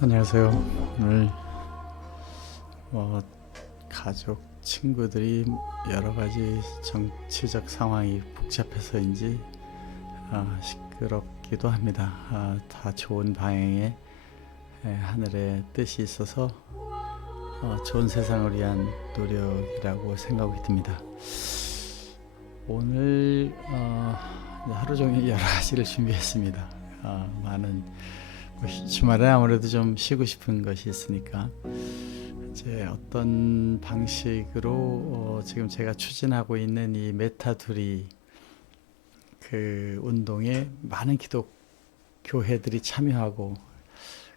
안녕하세요. 오늘 가족, 친구들이 여러 가지 정치적 상황이 복잡해서인지 시끄럽기도 합니다. 다 좋은 방향의 하늘의 뜻이 있어서 좋은 세상을 위한 노력이라고 생각이 듭니다. 오늘 하루 종일 여러 가지를 준비했습니다. 많은 주말에 아무래도 좀 쉬고 싶은 것이 있으니까 이제 어떤 방식으로 지금 제가 추진하고 있는 이 메타두리 그 운동에 많은 기독 교회들이 참여하고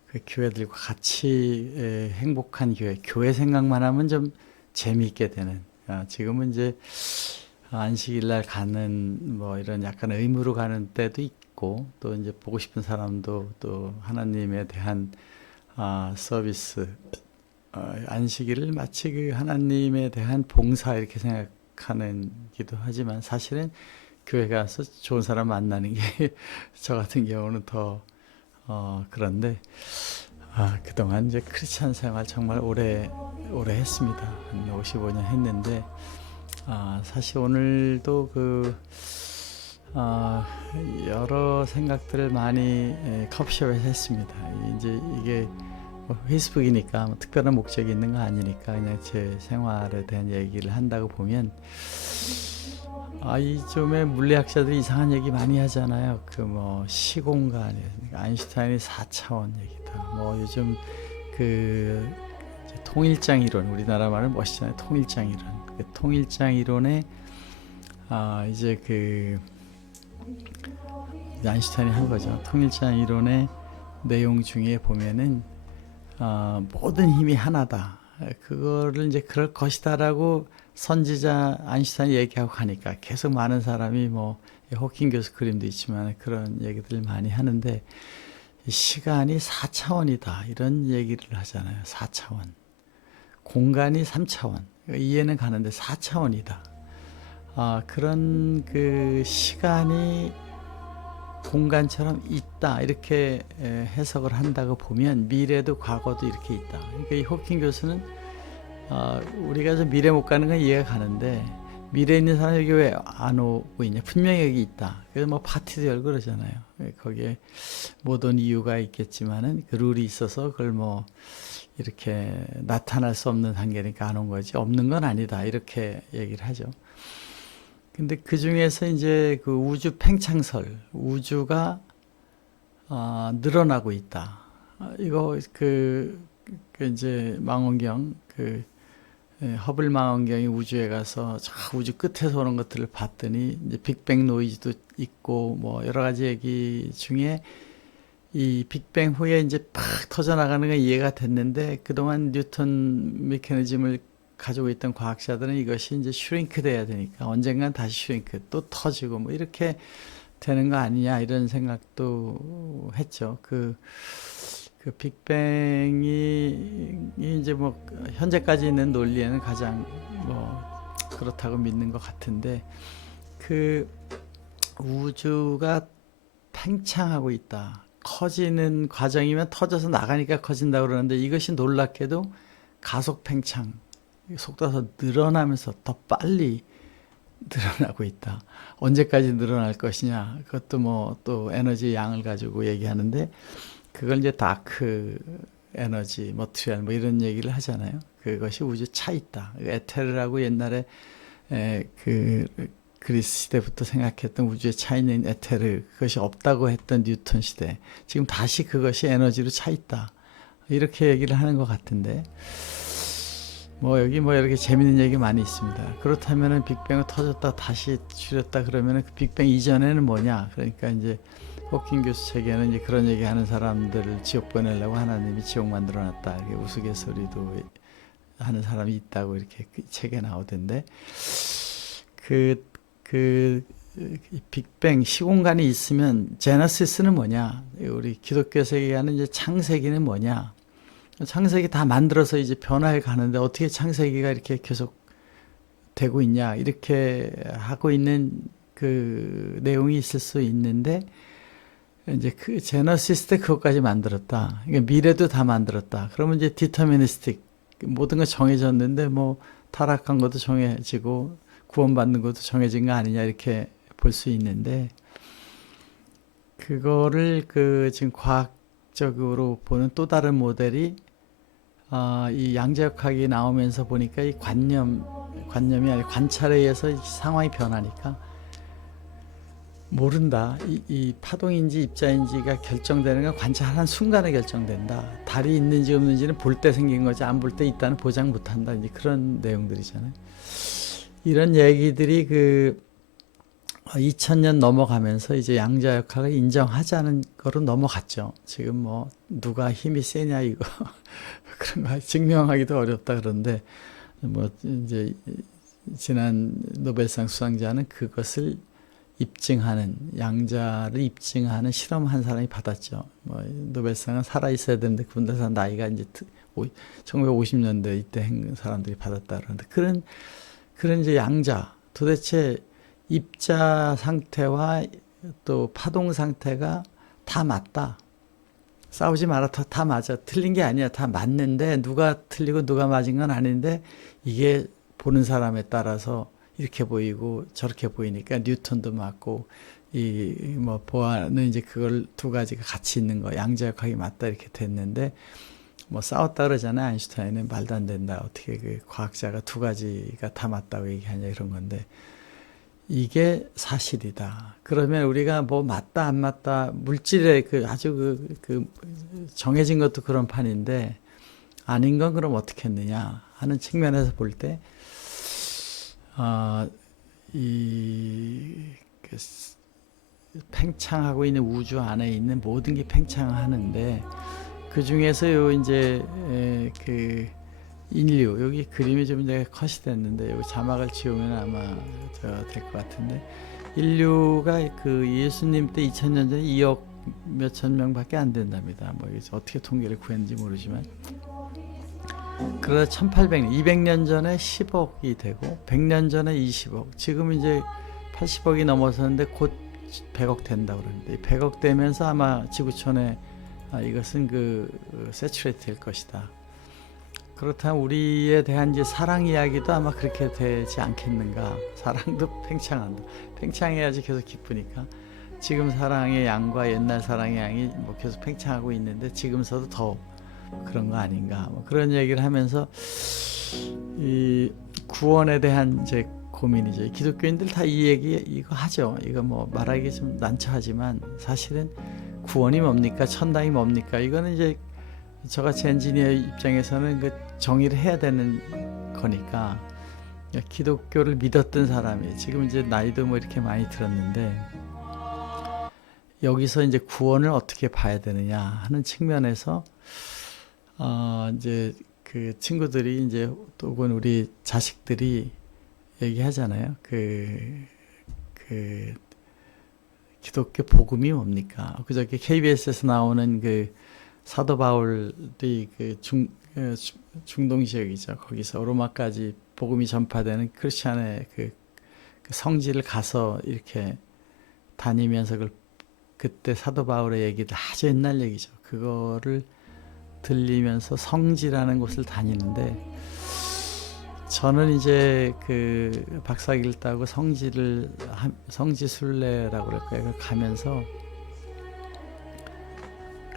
그 교회들과 같이 행복한 교회 생각만 하면 좀 재미있게 되는 지금은 이제 안식일 날 가는 뭐 이런 약간 의무로 가는 때도 있고 또 이제 보고 싶은 사람도 또 하나님에 대한 서비스 안식일을 마치 그 하나님에 대한 봉사 이렇게 생각하는 기도 하지만 사실은 교회 가서 좋은 사람 만나는 게 저 같은 경우는 더 그런데 그동안 이제 크리스찬 생활 정말 오래 했습니다. 한 55년 했는데 사실 오늘도 여러 생각들을 많이 커피숍에서 했습니다. 이제 이게 뭐 페이스북이니까 뭐 특별한 목적이 있는 거 아니니까 그냥 제 생활에 대한 얘기를 한다고 보면 이쯤에 물리학자들이 이상한 얘기 많이 하잖아요. 그 뭐 시공간, 아인슈타인이 4차원 얘기다. 뭐 요즘 그 통일장 이론, 우리나라 말은 멋있잖아요. 통일장 이론. 그 통일장 이론에 이제 그 아인슈타인이 한 거죠. 통일장 이론의 내용 중에 보면은 모든 힘이 하나다. 그거를 이제 그럴 것이다라고 선지자 아인슈타인이 얘기하고 가니까 계속 많은 사람이 뭐 호킹 교수 그림도 있지만 그런 얘기들 많이 하는데 시간이 4차원이다 이런 얘기를 하잖아요. 4차원. 공간이 3차원. 이해는 가는데 4차원이다. 그런 그 시간이 공간처럼 있다 이렇게 해석을 한다고 보면 미래도 과거도 이렇게 있다. 그러니까 이 호킹 교수는 우리가 저 미래 못 가는 건 이해가 가는데 미래에 있는 사람이 여기 왜 안 오고 있냐. 분명히 여기 있다. 그래서 뭐 파티도 열고 그러잖아요. 거기에 모든 이유가 있겠지만은 그 룰이 있어서 그걸 뭐 이렇게 나타날 수 없는 한계니까 안 온 거지 없는 건 아니다 이렇게 얘기를 하죠. 근데 그 중에서 이제 그 우주 팽창설, 우주가 늘어나고 있다. 이거 그 이제 망원경 허블 망원경이 우주에 가서 저 우주 끝에서 오는 것들을 봤더니 이제 빅뱅 노이즈도 있고 뭐 여러 가지 얘기 중에 이 빅뱅 후에 이제 팍 터져 나가는 게 이해가 됐는데 그동안 뉴턴 메커니즘을 가지고 있던 과학자들은 이것이 이제 슈링크 돼야 되니까 언젠간 다시 슈링크 또 터지고 뭐 이렇게 되는 거 아니냐 이런 생각도 했죠. 그 빅뱅이 이제 뭐 현재까지 있는 논리에는 가장 뭐 그렇다고 믿는 것 같은데 그 우주가 팽창하고 있다. 커지는 과정이면 터져서 나가니까 커진다고 그러는데 이것이 놀랍게도 가속 팽창 속도가 더 늘어나면서 더 빨리 늘어나고 있다. 언제까지 늘어날 것이냐 그것도 뭐 또 에너지 양을 가지고 얘기하는데 그걸 이제 다크 에너지, 머티리얼 뭐 이런 얘기를 하잖아요. 그것이 우주 차 있다. 에테르라고 옛날에 그 그리스 시대부터 생각했던 우주에 차 있는 에테르 그것이 없다고 했던 뉴턴 시대 지금 다시 그것이 에너지로 차 있다. 이렇게 얘기를 하는 것 같은데 뭐 여기 뭐 이렇게 재밌는 얘기 많이 있습니다. 그렇다면은 빅뱅을 터졌다 다시 줄였다 그러면은 그 빅뱅 이전에는 뭐냐? 그러니까 이제 호킹 교수 책에는 이제 그런 얘기 하는 사람들을 지옥 보내려고 하나님이 지옥 만들어놨다. 이렇게 우스갯소리도 하는 사람이 있다고 이렇게 그 책에 나오던데 그 빅뱅 시공간이 있으면 제너시스는 뭐냐? 우리 기독교에서 얘기하는 이제 창세기는 뭐냐? 창세기 다 만들어서 이제 변화해 가는데 어떻게 창세기가 이렇게 계속 되고 있냐? 이렇게 하고 있는 그 내용이 있을 수 있는데 이제 그 제너시스 때 그것까지 만들었다. 그러니까 미래도 다 만들었다. 그러면 이제 디터미니스틱 모든 거 정해졌는데 뭐 타락한 것도 정해지고 구원받는 것도 정해진 거 아니냐 이렇게 볼 수 있는데 그거를 그 지금 과학적으로 보는 또 다른 모델이 이 양자역학이 나오면서 보니까 이 관념이 아니라 관찰에 의해서 이 상황이 변하니까 모른다. 이 파동인지 입자인지가 결정되는 건 관찰하는 순간에 결정된다. 달이 있는지 없는지는 볼 때 생긴 거지 안 볼 때 있다는 보장 못한다. 이제 그런 내용들이잖아요. 이런 얘기들이 그 2000년 넘어가면서 이제 양자역학을 인정하자는 거로 넘어갔죠. 지금 뭐 누가 힘이 세냐 이거 그런 거 증명하기도 어렵다 그런데 뭐 이제 지난 노벨상 수상자는 그것을 입증하는 양자를 입증하는 실험한 사람이 받았죠. 뭐 노벨상은 살아 있어야 되는데 그분들 나이가 이제 1950년대 이때 한 사람들이 받았다 그러는데 그런 이제 양자 도대체 입자 상태와 또 파동 상태가 다 맞다. 싸우지 마라. 다 맞아. 틀린 게 아니야. 다 맞는데 누가 틀리고 누가 맞은 건 아닌데 이게 보는 사람에 따라서 이렇게 보이고 저렇게 보이니까 뉴턴도 맞고 이 뭐 보아는 이제 그걸 두 가지가 같이 있는 거 양자역학이 맞다 이렇게 됐는데 뭐 싸웠다 그러잖아요. 아인슈타인은 말도 안 된다. 어떻게 그 과학자가 두 가지가 다 맞다고 얘기하냐 이런 건데 이게 사실이다. 그러면 우리가 뭐 맞다 안 맞다 물질의 그 아주 그 정해진 것도 그런 판인데 아닌 건 그럼 어떻게 했느냐 하는 측면에서 볼 때 그 팽창하고 있는 우주 안에 있는 모든 게 팽창하는데 그 중에서 요 이제 그 인류 여기 그림이 좀 이제 컷이 됐는데 여기 자막을 지우면 아마 될 것 같은데 인류가 그 예수님 때 2000년 전에 2억 몇천 명밖에 안 된답니다. 뭐 어떻게 통계를 구했는지 모르지만 그러다 1800년, 200년 전에 10억이 되고 100년 전에 20억 지금 이제 80억이 넘어섰는데 곧 100억 된다고 그러는데 100억 되면서 아마 지구촌에 이것은 그 세츄레이트 될 것이다. 그렇다면 우리에 대한 이제 사랑 이야기도 아마 그렇게 되지 않겠는가. 사랑도 팽창한다. 팽창해야지 계속 기쁘니까 지금 사랑의 양과 옛날 사랑의 양이 뭐 계속 팽창하고 있는데 지금서도 더 그런 거 아닌가. 뭐 그런 얘기를 하면서 이 구원에 대한 이제 고민이죠. 기독교인들 다 이 얘기 이거 하죠. 이거 뭐 말하기 좀 난처하지만 사실은 구원이 뭡니까? 천당이 뭡니까? 이거는 이제 저같이 엔지니어 입장에서는 그 정의를 해야 되는 거니까 기독교를 믿었던 사람이 지금 이제 나이도 뭐 이렇게 많이 들었는데 여기서 이제 구원을 어떻게 봐야 되느냐 하는 측면에서 이제 그 친구들이 이제 혹은 우리 자식들이 얘기하잖아요. 그 기독교 복음이 뭡니까? 그저께 KBS에서 나오는 그 사도 바울이 그 중동 지역이죠. 거기서 로마까지 복음이 전파되는 크리스찬의 그 성지를 가서 이렇게 다니면서 그때 사도 바울의 얘기도 아주 옛날 얘기죠. 그거를 들리면서 성지라는 곳을 다니는데 저는 이제 그 박사기를 따고 성지 순례라고 그럴까요? 가면서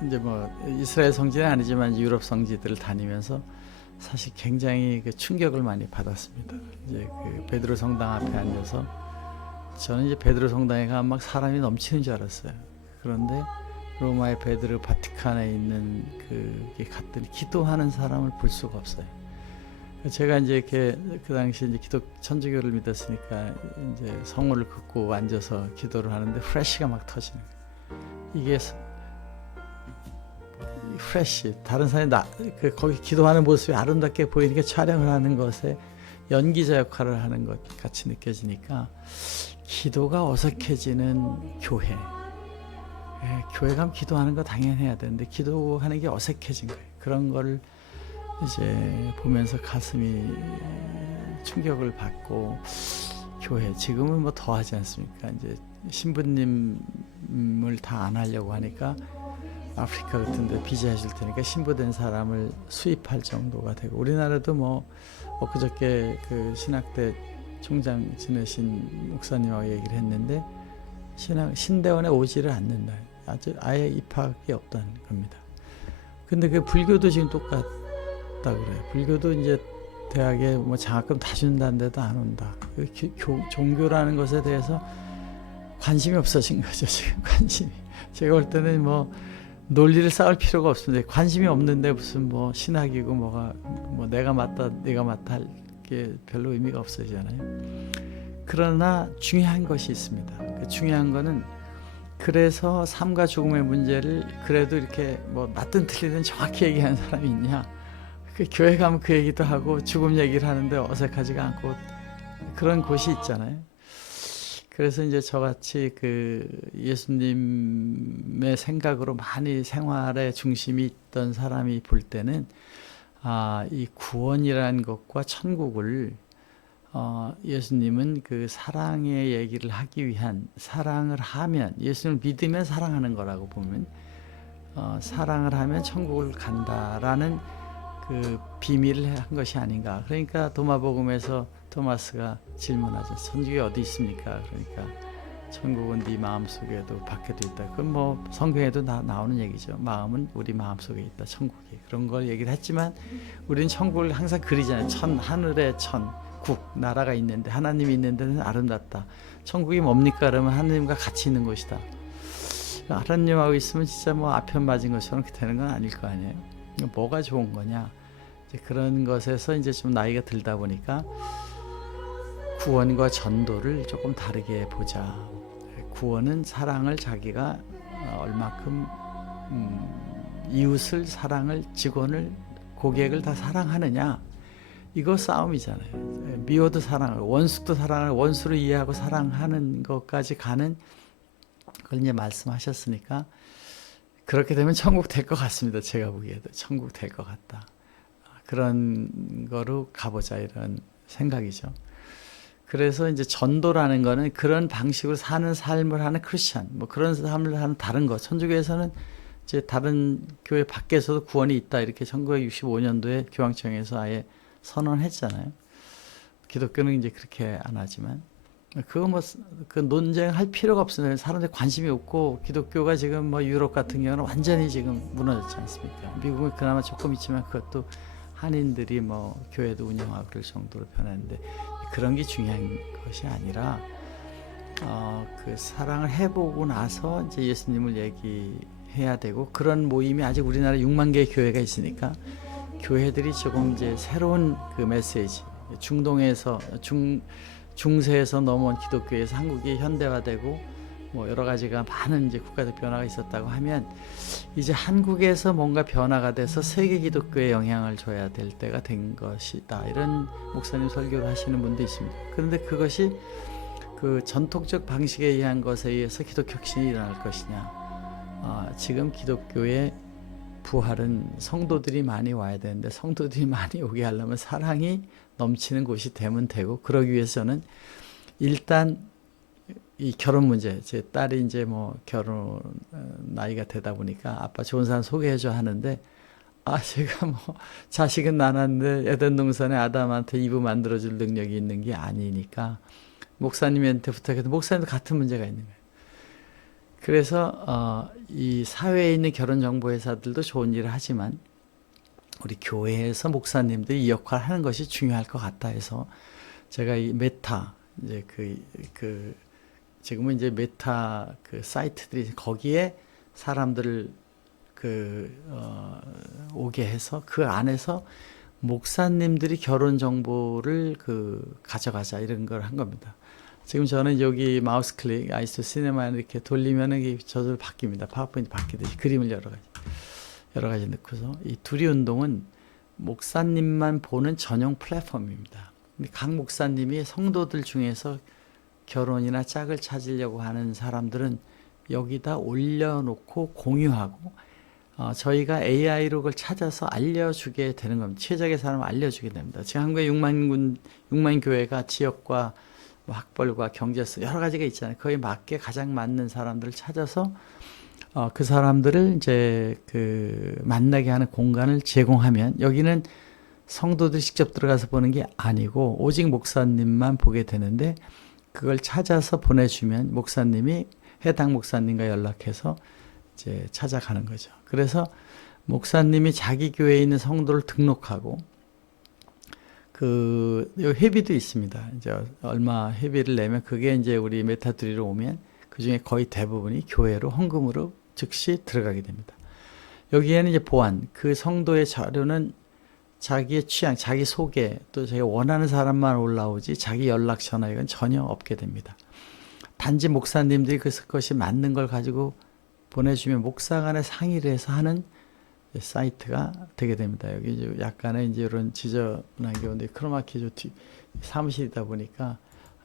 이제 뭐 이스라엘 성지는 아니지만 유럽 성지들을 다니면서 사실 굉장히 그 충격을 많이 받았습니다. 이제 그 베드로 성당 앞에 앉아서 저는 이제 베드로 성당에 가면 막 사람이 넘치는 줄 알았어요. 그런데 로마의 베드로 바티칸에 있는 그게 갔더니 기도하는 사람을 볼 수가 없어요. 제가 이제 이렇게 그 당시 이제 천주교를 믿었으니까 이제 성호를 긋고 앉아서 기도를 하는데 프레쉬가 막 터지는 거예요. 이게 프레쉬 다른 사람이 거기 기도하는 모습이 아름답게 보이니까 촬영을 하는 것에 연기자 역할을 하는 것 같이 느껴지니까 기도가 어색해지는 교회. 교회 가면 기도하는 거 당연히 해야 되는데 기도하는 게 어색해진 거예요. 그런 걸 이제 보면서 가슴이 충격을 받고 교회 지금은 뭐 더 하지 않습니까? 이제 신부님을 다 안 하려고 하니까 아프리카 같은 데 비자 해줄 테니까 신부된 사람을 수입할 정도가 되고, 우리나라도 뭐 엊그저께 그 신학대 총장 지내신 목사님하고 얘기를 했는데 신대원에 오지를 않는다. 아예 입학이 없다는 겁니다. 근데 그 불교도 지금 똑같다 그래요. 불교도 이제 대학에 뭐 장학금 다 준다는데도 안 온다. 종교라는 것에 대해서 관심이 없어진 거죠, 지금. 관심이. 제가 볼 때는 뭐 논리를 쌓을 필요가 없습니다. 관심이 없는데 무슨 뭐 신학이고 뭐가 뭐 내가 맞다 네가 맞다 할 게 별로 의미가 없어지잖아요. 그러나 중요한 것이 있습니다. 그 중요한 거는, 그래서 삶과 죽음의 문제를 그래도 이렇게 뭐 맞든 틀리든 정확히 얘기하는 사람이 있냐? 그 교회 가면 그 얘기도 하고 죽음 얘기를 하는데 어색하지가 않고 그런 곳이 있잖아요. 그래서 이제 저같이 그 예수님의 생각으로 많이 생활의 중심이 있던 사람이 볼 때는, 이 구원이라는 것과 천국을 예수님은 그 사랑의 얘기를 하기 위한, 사랑을 하면, 예수님을 믿으면 사랑하는 거라고 보면, 사랑을 하면 천국을 간다라는 그 비밀을 한 것이 아닌가. 그러니까 도마복음에서 토마스가 질문하죠. 천국이 어디 있습니까? 그러니까 천국은 네 마음속에도 밖에도 있다. 그건 뭐 성경에도 나오는 얘기죠. 마음은 우리 마음속에 있다, 천국이. 그런 걸 얘기를 했지만 우리는 천국을 항상 그리잖아요. 하늘에 국, 나라가 있는데, 하나님이 있는 데는 아름답다. 천국이 뭡니까? 그러면 하나님과 같이 있는 곳이다. 하나님하고 있으면 진짜 뭐 아편 맞은 것처럼 되는 건 아닐 거 아니에요. 뭐가 좋은 거냐? 이제 그런 것에서 이제 좀 나이가 들다 보니까 구원과 전도를 조금 다르게 보자. 구원은 사랑을 자기가 얼마큼 이웃을, 사랑을, 직원을, 고객을 다 사랑하느냐, 이거 싸움이잖아요. 미워도 사랑을, 원수도 사랑을, 원수를 이해하고 사랑하는 것까지 가는 그걸 이제 말씀하셨으니까, 그렇게 되면 천국 될 것 같습니다. 제가 보기에도 천국 될 것 같다. 그런 거로 가보자, 이런 생각이죠. 그래서 이제 전도라는 거는 그런 방식으로 사는 삶을 하는 크리스천, 뭐 그런 삶을 하는 다른 것. 천주교에서는 이제 다른 교회 밖에서도 구원이 있다, 이렇게 1965년도에 교황청에서 아예 선언했잖아요. 기독교는 이제 그렇게 안 하지만, 그거 뭐 그 논쟁할 필요가 없어요. 사람들이 관심이 없고, 기독교가 지금 뭐 유럽 같은 경우는 완전히 지금 무너졌지 않습니까? 미국은 그나마 조금 있지만 그것도 한인들이 뭐 교회도 운영하고 그럴 정도로 변했는데, 그런 게 중요한 것이 아니라 그 사랑을 해보고 나서 이제 예수님을 얘기해야 되고, 그런 모임이 아직 우리나라 6만 개의 교회가 있으니까 교회들이 조금 이제 새로운 그 메시지, 중동에서 중세에서 넘어온 기독교에서 한국이 현대화되고 뭐 여러 가지가 많은 이제 국가적 변화가 있었다고 하면, 이제 한국에서 뭔가 변화가 돼서 세계 기독교에 영향을 줘야 될 때가 된 것이다, 이런 목사님 설교를 하시는 분도 있습니다. 그런데 그것이 그 전통적 방식에 의한 것에 의해서 기독교 혁신이 일어날 것이냐, 지금 기독교의 부활은 성도들이 많이 와야 되는데, 성도들이 많이 오게 하려면 사랑이 넘치는 곳이 되면 되고, 그러기 위해서는 일단 이 결혼 문제, 제 딸이 이제 뭐 결혼 나이가 되다 보니까 아빠 좋은 사람 소개해줘 하는데, 제가 뭐 자식은 낳았는데 에덴 동산에 아담한테 이브 만들어줄 능력이 있는 게 아니니까 목사님한테 부탁해도, 목사님도 같은 문제가 있는 거예요. 그래서 이 사회에 있는 결혼정보회사들도 좋은 일을 하지만 우리 교회에서 목사님들이 이 역할을 하는 것이 중요할 것 같다 해서, 제가 이 메타, 이제 지금은 이제 메타 그 사이트들이 거기에 사람들을 오게 해서 그 안에서 목사님들이 결혼 정보를 가져가자, 이런 걸 한 겁니다. 지금 저는 여기 마우스 클릭, 아이스 시네마 이렇게 돌리면 저절로 바뀝니다. 파워포인트 바뀌듯이 그림을 여러 가지 넣고서, 이 두리 운동은 목사님만 보는 전용 플랫폼입니다. 근데 각 목사님이 성도들 중에서 결혼이나 짝을 찾으려고 하는 사람들은 여기다 올려놓고 공유하고, 저희가 AI로 그걸 찾아서 알려주게 되는 겁니다. 최적의 사람을 알려주게 됩니다. 지금 한국의 6만 교회가 지역과 뭐 학벌과 경제성 여러 가지가 있잖아요. 거기에 맞게 가장 맞는 사람들을 찾아서 그 사람들을 이제 그 만나게 하는 공간을 제공하면 여기는 성도들이 직접 들어가서 보는 게 아니고 오직 목사님만 보게 되는데 그걸 찾아서 보내주면 목사님이 해당 목사님과 연락해서 이제 찾아가는 거죠. 그래서 목사님이 자기 교회에 있는 성도를 등록하고 그 회비도 있습니다. 이제 얼마 회비를 내면 그게 이제 우리 메타드리로 오면 그 중에 거의 대부분이 교회로 헌금으로 즉시 들어가게 됩니다. 여기에는 이제 보안, 그 성도의 자료는 자기의 취향, 자기 소개, 또 자기가 원하는 사람만 올라오지 자기 연락처나 이건 전혀 없게 됩니다. 단지 목사님들이 그것이 맞는 걸 가지고 보내주면 목사 간에 상의를 해서 하는 사이트가 되게 됩니다. 여기 이제 약간의 이제 이런 지저분한 경우인데 크로마키 사무실이다 보니까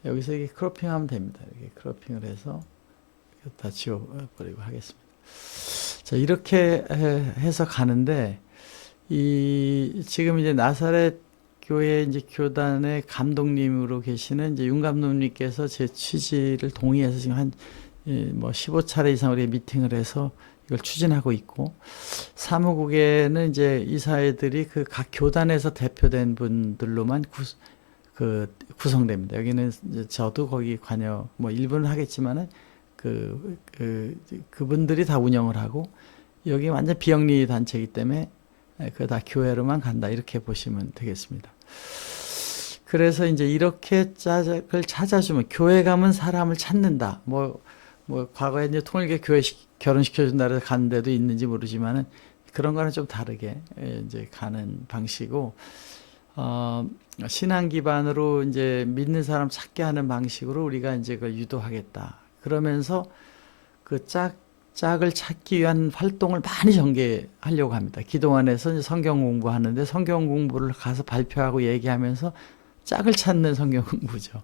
여기서 이렇게 크로핑하면 됩니다. 이렇게 크로핑을 해서 다 지워버리고 하겠습니다. 자, 이렇게 해서 가는데 지금 이제 나사렛 교회 이제 교단의 감독님으로 계시는 이제 윤 감독님께서 제 취지를 동의해서 지금 한 뭐 15차례 이상 우리 미팅을 해서 이걸 추진하고 있고 사무국에는 이제 이사회들이 그 각 교단에서 대표된 분들로만 구성됩니다. 여기는 이제 저도 거기 관여 뭐 일부는 하겠지만은 그분들이 다 운영을 하고 여기 완전 비영리 단체이기 때문에 그 다 교회로만 간다 이렇게 보시면 되겠습니다. 그래서 이제 이렇게 짝을 찾아주면 교회 가면 사람을 찾는다. 뭐 과거에 이제 통일교 교회 결혼시켜준다 해서 가는 데도 있는지 모르지만은 그런 거는 좀 다르게 이제 가는 방식이고 신앙 기반으로 이제 믿는 사람 찾게 하는 방식으로 우리가 이제 그걸 유도하겠다. 그러면서 그 짝을 찾기 위한 활동을 많이 전개하려고 합니다. 기도원에서 이제 성경 공부하는데 성경 공부를 가서 발표하고 얘기하면서 짝을 찾는 성경 공부죠.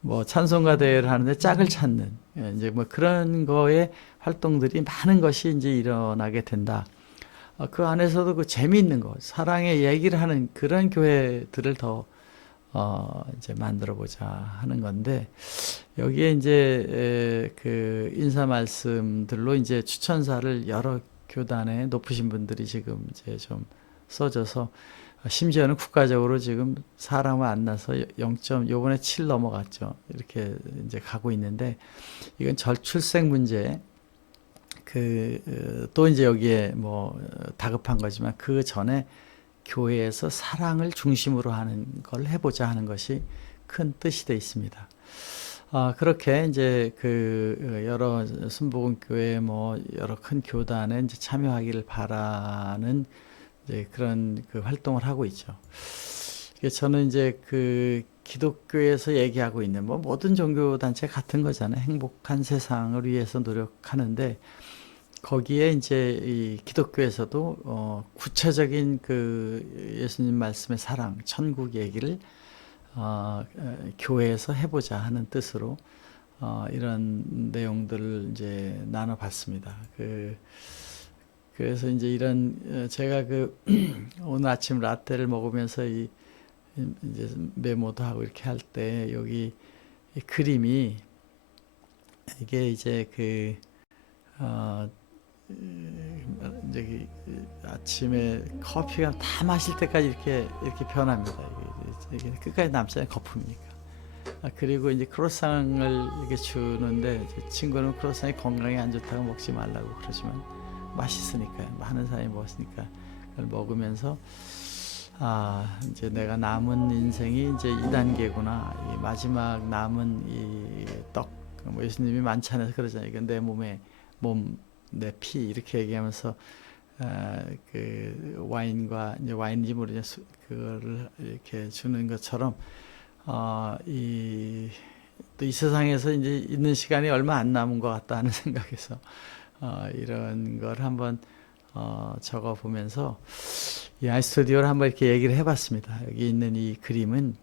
뭐 찬송가 대회를 하는데 짝을 찾는 이제 뭐 그런 거에 활동들이 많은 것이 이제 일어나게 된다. 그 안에서도 그 재미있는 거, 사랑의 얘기를 하는 그런 교회들을 더 이제 만들어 보자 하는 건데 여기에 이제 그 인사 말씀들로 이제 추천사를 여러 교단에 높으신 분들이 지금 이제 좀 써져서 심지어는 국가적으로 지금 사람을 안 나서 0. 요번에 7 넘어갔죠. 이렇게 이제 가고 있는데 이건 저출생 문제 또 이제 여기에 뭐 다급한 거지만 그 전에 교회에서 사랑을 중심으로 하는 걸 해보자 하는 것이 큰 뜻이 되어 있습니다. 그렇게 이제 여러 순복음교회 뭐 여러 큰 교단에 이제 참여하기를 바라는 이제 그런 활동을 하고 있죠. 저는 이제 기독교에서 얘기하고 있는 뭐 모든 종교 단체 같은 거잖아요. 행복한 세상을 위해서 노력하는데 거기에 이제 이 기독교에서도 구체적인 예수님 말씀의 사랑, 천국 얘기를 교회에서 해보자 하는 뜻으로 이런 내용들을 이제 나눠봤습니다. 그래서 이제 제가 오늘 아침 라떼를 먹으면서 이제 메모도 하고 이렇게 할 때 여기 이 그림이 이게 이제 이제 아침에 커피가 다 마실 때까지 이렇게 변합니다. 이게 끝까지 남잖아요. 거품이니까. 그리고 이제 크로상을 이렇게 주는데 제 친구는 크로상이 건강에 안 좋다고 먹지 말라고 그러지만 맛있으니까요. 많은 사람이 먹었으니까 그걸 먹으면서 이제 내가 남은 인생이 이제 2단계구나. 이 마지막 남은 이 떡, 뭐 예수님이 만찬에서 그러잖아요. 이건 내 몸에 내 피 이렇게 얘기하면서 와인과 이제 와인인지 모르겠 그거를 이렇게 주는 것처럼 이 세상에서 이제 있는 시간이 얼마 안 남은 것 같다 하는 생각에서 이런 걸 한번 적어 보면서 이 아이스튜디오를 한번 이렇게 얘기를 해봤습니다. 여기 있는 이 그림은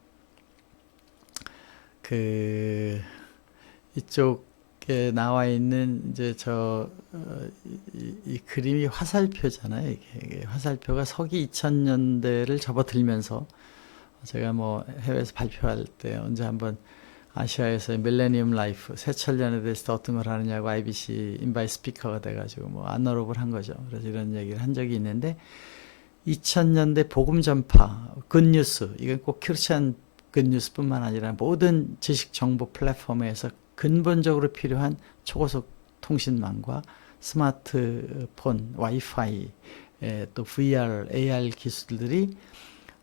이쪽에 나와 있는 이제 이 그림이 화살표잖아요. 이게 화살표가 서기 2000년대를 접어들면서 제가 뭐 해외에서 발표할 때 언제 한번 아시아에서 밀레니엄 라이프 새천년에 대해서 또 어떤 걸 하느냐고 IBC 인바이 스피커가 돼가지고 뭐 아나로그를 한 거죠. 그래서 이런 얘기를 한 적이 있는데 2000년대 복음 전파, 굿뉴스, 이건 꼭 크리스천 굿뉴스뿐만 아니라 모든 지식 정보 플랫폼에서 근본적으로 필요한 초고속 통신망과 스마트폰, 와이파이, 또 VR, AR 기술들이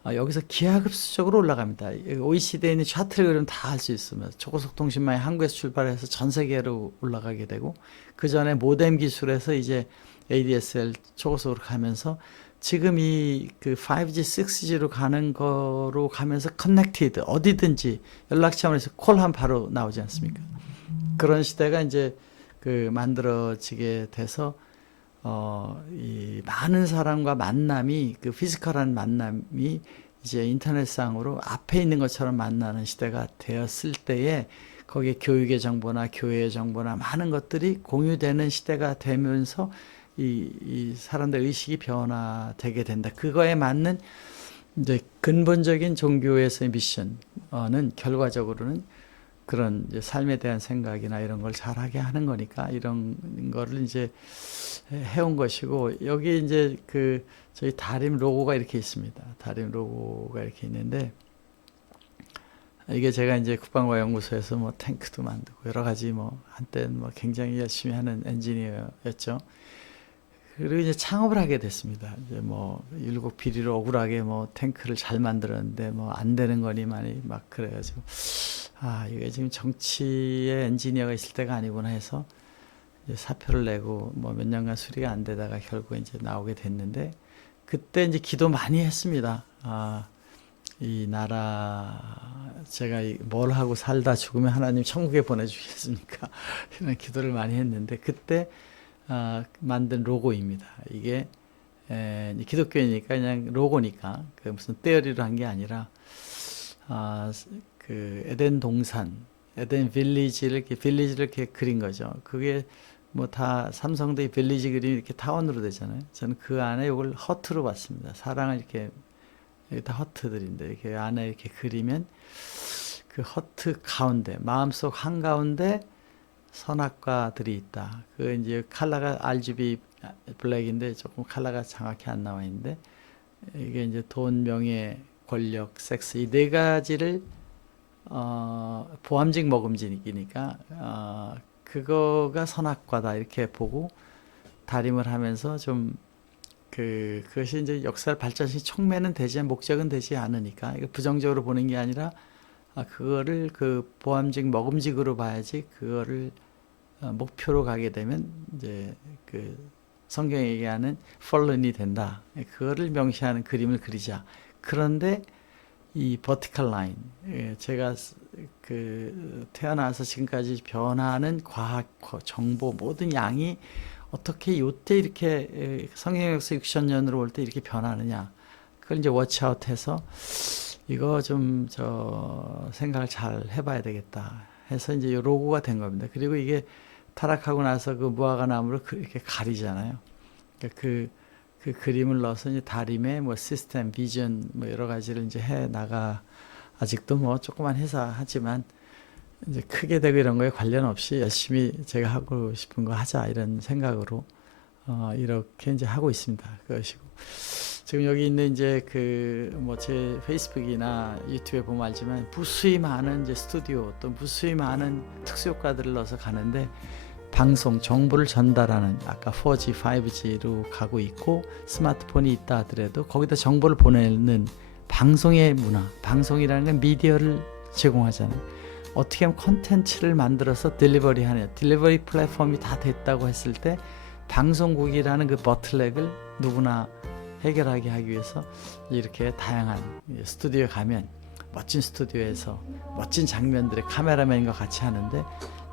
여기서 기하급수적으로 올라갑니다. OECD에 있는 차트를 그리면 다 할 수 있으면 초고속 통신망이 한국에서 출발해서 전 세계로 올라가게 되고 그 전에 모뎀 기술에서 이제 ADSL 초고속으로 가면서 지금 이 그 5G, 6G로 가는 거로 가면서 커넥티드 어디든지 연락처에서 콜하면 바로 나오지 않습니까? 그런 시대가 이제 그 만들어지게 돼서 이 많은 사람과 만남이 그 피지컬한 만남이 이제 인터넷상으로 앞에 있는 것처럼 만나는 시대가 되었을 때에 거기에 교육의 정보나 교회의 정보나 많은 것들이 공유되는 시대가 되면서 이 사람들 의식이 변화되게 된다. 그거에 맞는 이제 근본적인 종교에서의 미션은 결과적으로는 그런 이제 삶에 대한 생각이나 이런 걸 잘하게 하는 거니까 이런 거를 이제 해온 것이고 여기 이제 그 저희 다림 로고가 이렇게 있습니다. 다림 로고가 이렇게 있는데 이게 제가 이제 국방과 연구소에서 뭐 탱크도 만들고 여러 가지 뭐 한때는 뭐 굉장히 열심히 하는 엔지니어였죠. 그리고 이제 창업을 하게 됐습니다. 이제 뭐 율곡 비리로 억울하게 뭐 탱크를 잘 만들었는데 뭐 안 되는 거니만이 막 그래가지고 이게 지금 정치의 엔지니어가 있을 때가 아니구나 해서 이제 사표를 내고 뭐 몇 년간 수리가 안 되다가 결국 이제 나오게 됐는데 그때 이제 기도 많이 했습니다. 이 나라 제가 뭘 하고 살다 죽으면 하나님 천국에 보내주시겠습니까? 이런 기도를 많이 했는데 그때 만든 로고입니다. 이게 기독교이니까 그냥 로고니까 그 무슨 떼어리로 한 게 아니라 그 에덴 동산, 에덴 빌리지를 이렇게 그린 거죠. 그게 뭐 다 삼성도 빌리지 그림이 이렇게 타원으로 되잖아요. 저는 그 안에 이걸 허트로 봤습니다. 사랑을 이렇게 여기 다 허트들인데 이렇게 안에 이렇게 그리면 그 허트 가운데 마음속 한 가운데 선악과들이 있다. 그 이제 컬러가 RGB 블랙인데 조금 컬러가 정확히 안 나와 있는데 이게 이제 돈, 명예, 권력, 섹스 이 네 가지를 보암직 먹음직이니까 그거가 선악과다 이렇게 보고 다림을 하면서 좀 그것이 이제 역사를 발전시 촉매는 되지만 목적은 되지 않으니까 이거 부정적으로 보는 게 아니라 그거를 그 보암직 먹음직으로 봐야지 그거를 목표로 가게 되면 이제 그 성경이 얘기하는 fallen이 된다. 그거를 명시하는 그림을 그리자. 그런데 이 버티컬 라인, 제가 그 태어나서 지금까지 변하는 과학, 정보 모든 양이 어떻게 요때 이렇게 성경 역사 6,000년으로 올 때 이렇게 변하느냐. 그걸 이제 워치아웃해서 이거 좀 생각을 잘 해봐야 되겠다 해서 이제 로고가 된 겁니다. 그리고 이게 타락하고 나서 그 무화과 나무를 이렇게 가리잖아요. 그러니까 그 그림을 넣어서 이제 다림에 뭐 시스템, 비전 뭐 여러 가지를 이제 해 나가 아직도 뭐 조그만 회사 하지만 이제 크게 되고 이런 거에 관련 없이 열심히 제가 하고 싶은 거 하자 이런 생각으로 이렇게 이제 하고 있습니다. 그것이고 지금 여기 있는 이제 그 뭐 제 페이스북이나 유튜브에 보면 알지만 무수히 많은 이제 스튜디오 또 무수히 많은 특수 효과들을 넣어서 가는데 방송 정보를 전달하는 아까 4G, 5G로 가고 있고 스마트폰이 있다 하더라도 거기다 정보를 보내는 방송의 문화, 방송이라는 건 미디어를 제공하잖아요. 어떻게 하면 콘텐츠를 만들어서 딜리버리하는 딜리버리 플랫폼이 다 됐다고 했을 때 방송국이라는 그 버틀렉을 누구나 해결하게 하기 위해서 이렇게 다양한 스튜디오에 가면 멋진 스튜디오에서 멋진 장면들의 카메라맨과 같이 하는데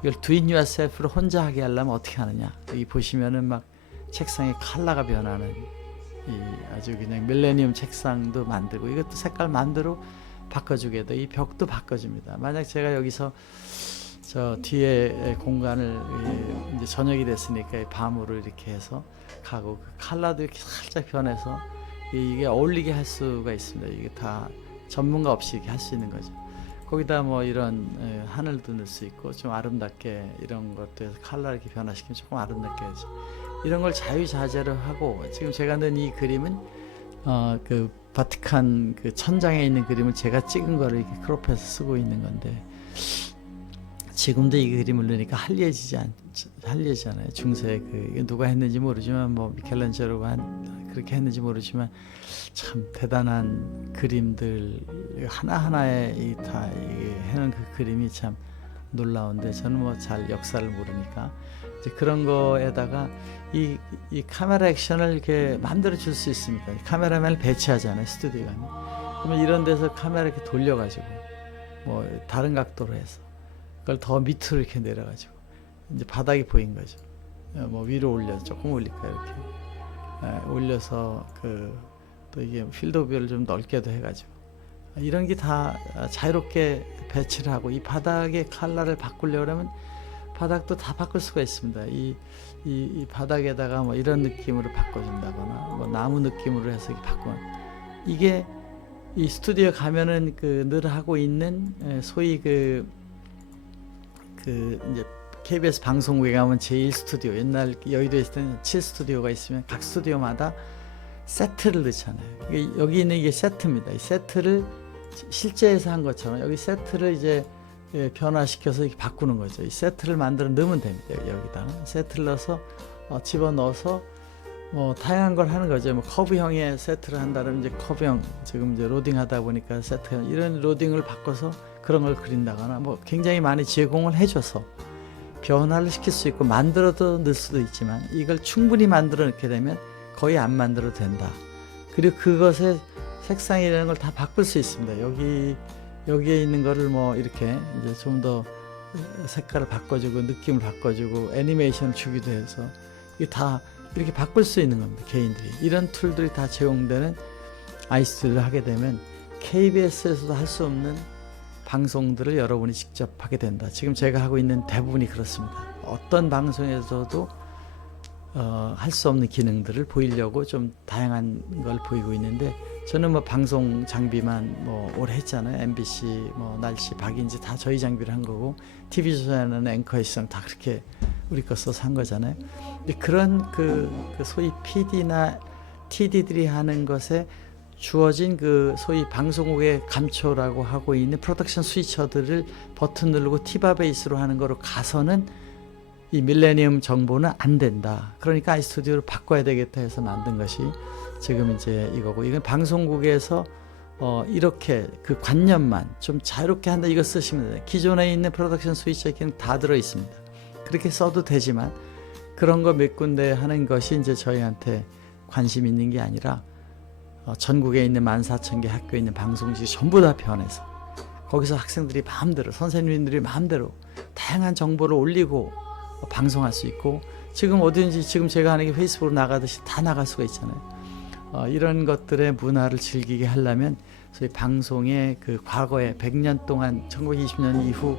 이걸 do it yourself로 혼자 하게 하려면 어떻게 하느냐. 여기 보시면은 막 책상의 컬러가 변하는 이 아주 그냥 밀레니엄 책상도 만들고 이것도 색깔 만들어 바꿔주게 돼. 이 벽도 바꿔줍니다. 만약 제가 여기서 저 뒤에 공간을 이제 저녁이 됐으니까 밤으로 이렇게 해서 가고 그 컬러도 이렇게 살짝 변해서 이게 어울리게 할 수가 있습니다. 이게 다 전문가 없이 이렇게 할 수 있는 거죠. 거기다 뭐 이런 하늘도 넣을 수 있고 좀 아름답게 이런 것도 해서 컬러 이렇게 변화시키면 조금 아름답게 하지. 이런 걸 자유자재로 하고 지금 제가 넣은 이 그림은 그 바티칸 그 천장에 있는 그림을 제가 찍은 거를 이렇게 크롭해서 쓰고 있는 건데 지금도 이 그림을 넣으니까 한리해지잖아요. 중세 그 누가 했는지 모르지만 뭐 미켈란젤로가 그렇게 했는지 모르지만 참 대단한 그림들 하나하나에 다 해놓은 그 그림이 참 놀라운데 저는 뭐 잘 역사를 모르니까 이제 그런 거에다가 이 카메라 액션을 이렇게 마음대로 줄 수 있습니다. 카메라맨을 배치하잖아요. 스튜디오 가면. 그러면 이런 데서 카메라 이렇게 돌려가지고 뭐 다른 각도로 해서 그걸 더 밑으로 이렇게 내려가지고 이제 바닥이 보인 거죠. 뭐 위로 올려 조금 올릴까 이렇게 올려서 또 이게 필드 오브 뷰를 좀 넓게도 해가지고 이런 게 다 자유롭게 배치를 하고 이 바닥의 컬러를 바꾸려고 하면 바닥도 다 바꿀 수가 있습니다. 이 바닥에다가 뭐 이런 느낌으로 바꿔준다거나 뭐 나무 느낌으로 해서 바꾸는 이게 이 스튜디오 가면은 늘 하고 있는 소위 이제 KBS 방송국에 가면 제1스튜디오 옛날 여의도에 있을 때는 7스튜디오가 있으면 각 스튜디오마다 세트를 넣잖아요. 여기 있는 이게 세트입니다. 이 세트를 실제에서 한 것처럼 여기 세트를 이제 변화시켜서 이렇게 바꾸는 거죠. 이 세트를 만들어 넣으면 됩니다. 여기다가 세트를 넣어서 집어넣어서 뭐 다양한 걸 하는 거죠. 뭐 커브형의 세트를 한다면 이제 커브형 지금 이제 로딩 하다 보니까 세트 이런 로딩을 바꿔서 그런 걸 그린다거나 뭐 굉장히 많이 제공을 해줘서 변화를 시킬 수 있고 만들어도 넣을 수도 있지만 이걸 충분히 만들어 넣게 되면 거의 안 만들어도 된다. 그리고 그것의 색상이라는 걸 다 바꿀 수 있습니다. 여기에 있는 거를 뭐 이렇게 이제 좀 더 색깔을 바꿔주고 느낌을 바꿔주고 애니메이션을 주기도 해서 이게 다 이렇게 바꿀 수 있는 겁니다. 개인들이 이런 툴들이 다 제공되는 아이스튜디오를 하게 되면 KBS에서도 할 수 없는 방송들을 여러분이 직접 하게 된다. 지금 제가 하고 있는 대부분이 그렇습니다. 어떤 방송에서도 할 수 없는 기능들을 보이려고 좀 다양한 걸 보이고 있는데 저는 뭐 방송 장비만 뭐 오래 했잖아요. MBC, 뭐 날씨, 박인지 다 저희 장비를 한 거고 TV조선에는 앵커의 시선 다 그렇게 우리 거 써서 한 거잖아요. 근데 그런 그 소위 PD나 TD들이 하는 것에 주어진 소위 방송국의 감초라고 하고 있는 프로덕션 스위처들을 버튼 누르고 티바 베이스로 하는 거로 가서는 이 밀레니엄 정보는 안 된다. 그러니까 아이스튜디오를 바꿔야 되겠다 해서 만든 것이 지금 이제 이거고 이건 방송국에서 이렇게 그 관념만 좀 자유롭게 한다 이거 쓰시면 돼요. 기존에 있는 프로덕션 스위처 기능 다 들어 있습니다. 그렇게 써도 되지만 그런 거 몇 군데 하는 것이 이제 저희한테 관심 있는 게 아니라 전국에 있는 14,000개 학교에 있는 방송국이 전부 다 변해서 거기서 학생들이 마음대로 선생님들이 마음대로 다양한 정보를 올리고 방송할 수 있고 지금 어딘지 지금 제가 하는 게 페이스북으로 나가듯이 다 나갈 수가 있잖아요. 이런 것들의 문화를 즐기게 하려면 소위 방송의 그 과거에 100년 동안 1920년 이후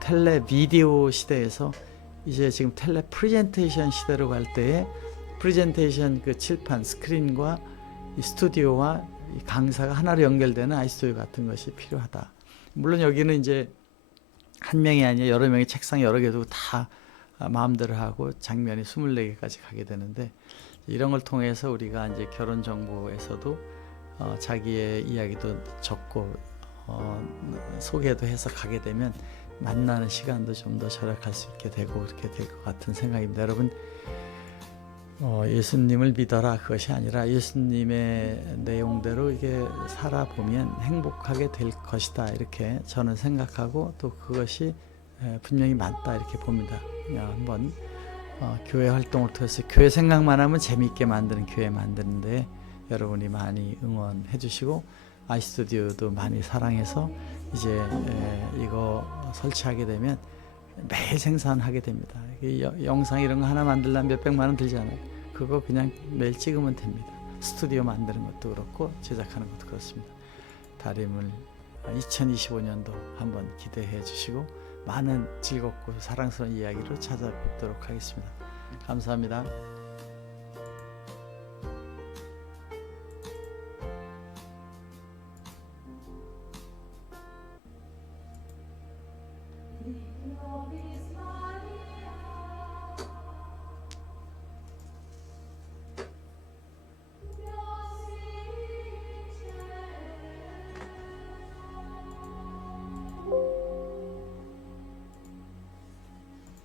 텔레 비디오 시대에서 이제 지금 텔레 프레젠테이션 시대로 갈 때에 프레젠테이션 그 칠판 스크린과 이 스튜디오와 이 강사가 하나로 연결되는 아이스튜디오 같은 것이 필요하다. 물론 여기는 이제 한 명이 아니라 여러 명의 책상 여러 개 두고 다 마음대로 하고 장면이 24개까지 가게 되는데 이런 걸 통해서 우리가 이제 결혼 정보에서도 자기의 이야기도 적고 소개도 해서 가게 되면 만나는 시간도 좀 더 절약할 수 있게 되고 그렇게 될 것 같은 생각입니다. 여러분 예수님을 믿어라 그것이 아니라 예수님의 내용대로 이게 살아보면 행복하게 될 것이다 이렇게 저는 생각하고 또 그것이 분명히 맞다 이렇게 봅니다. 한번 교회 활동을 통해서 교회 생각만 하면 재미있게 만드는 교회 만드는데 여러분이 많이 응원해 주시고 아이스튜디오도 많이 사랑해서 이제 이거 설치하게 되면 매일 생산하게 됩니다. 영상 이런 거 하나 만들려면 몇백만 원 들잖아요. 그거 그냥 매일 찍으면 됩니다. 스튜디오 만드는 것도 그렇고 제작하는 것도 그렇습니다. 다림을 2025년도 한번 기대해 주시고 많은 즐겁고 사랑스러운 이야기로 찾아뵙도록 하겠습니다. 감사합니다.